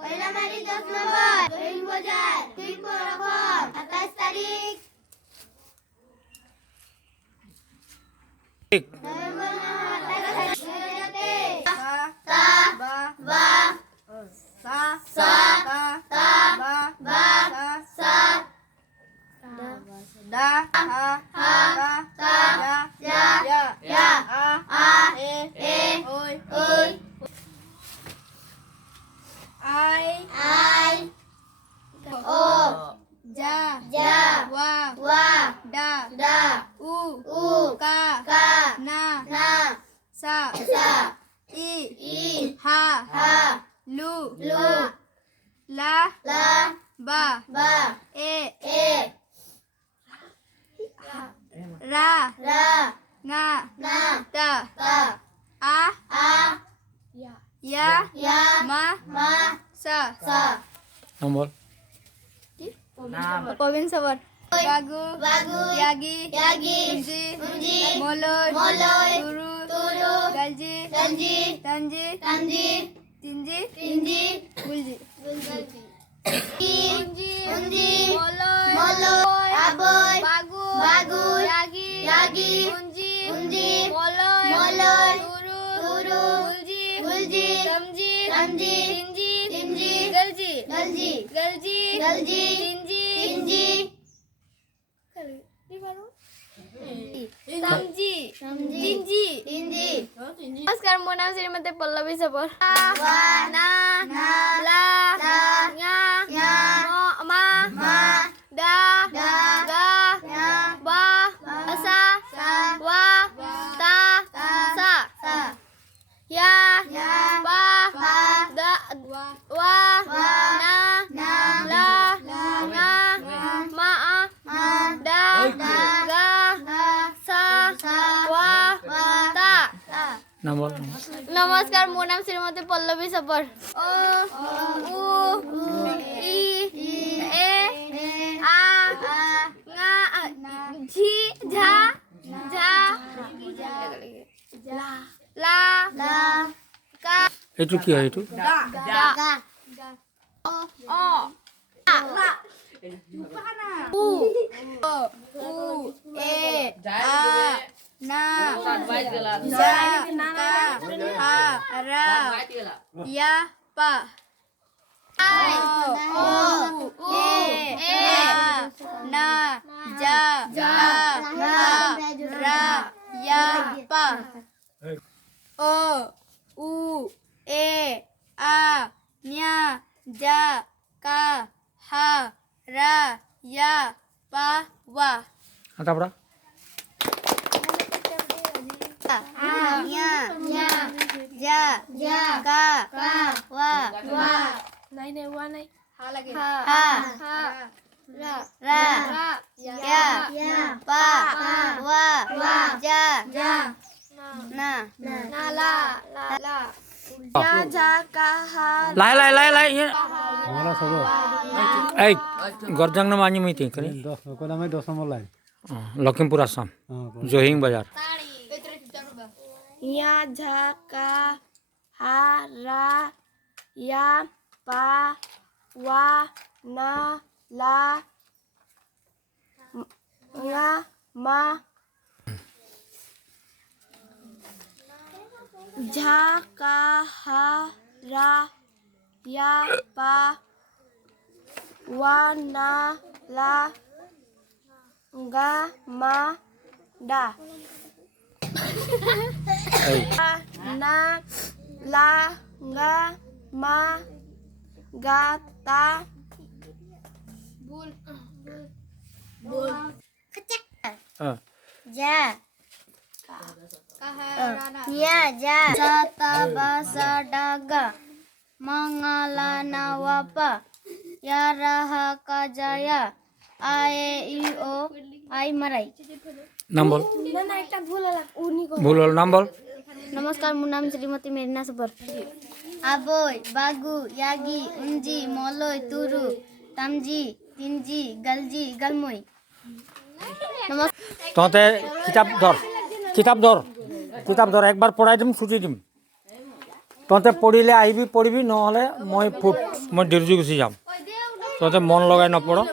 পয়লা মারি 10 নম্বর রহিম বাজার 3 রকম 27 তারিখ নভেম্বর মাস 28 তা বা সা সা তা বা সা da ha ha ta ya ya a e oi I o ja wa da u ka na sa i ha lu la ba e ra nga ta a ya ma sa number Pavin Sabar Bagu Yagi Unji Moloy Turu Galji Tanji Tinji Gulji Unji Moloy Aboy Bagu Yagi Unji Moloy Turu Gulji Tamji Tinji Galji Tinji Tinji नमस्कार मोर नाम श्रीमती पल्लवी सबर wa ना la nya nya ma da ga nya ba sa wa ta sa ya ba da wa na la nya ma da ga sa wa ta নম্বর नमस्कार मोर नाम श्रीमती पल्लवी सबर ओ उ इ ए आ झी झा ला का এইটো কি হয় এইটো ओ उ ए आ ना हा रा या पा ओ ए ना जा हा रा या पा ओ उ ए आ न्या जा का हा रा या पा वा তারপর nya ja ka wa नहीं नहीं हुआ नहीं हाँ लगे ha रा ra ya pa wa ja na ना ला या जा का हा লাই এই গরজাং নাম আনি মিতি করে 10 নম্বর লাইন লখিমপুর আসাম জহিং বাজার या झा का हा रा या पा वा ना ला nga ma झा का हा रा या पा वा ना ला ga ma da এই na la nga ma ga ta হ্যাঁ ja ya ja sata basa daga mangala nawapa ya raha kajaya ae i o ai marai নাম বল ভুল হল নাম বল नमस्कार मोर नाम श्रीमती मेरिना सबर aboy bagu yagi unji moloy turu tamji tinji galji galmoy তহঁতে কিতাপ ধর একবার পড়াই দিম ছুটি দিম তহঁতে পঢ়িলে আহিবি পঢ়িবি নহ'লে মই ডিউটি গুচি যাম। তহঁতে মন লগাই নপঢ়।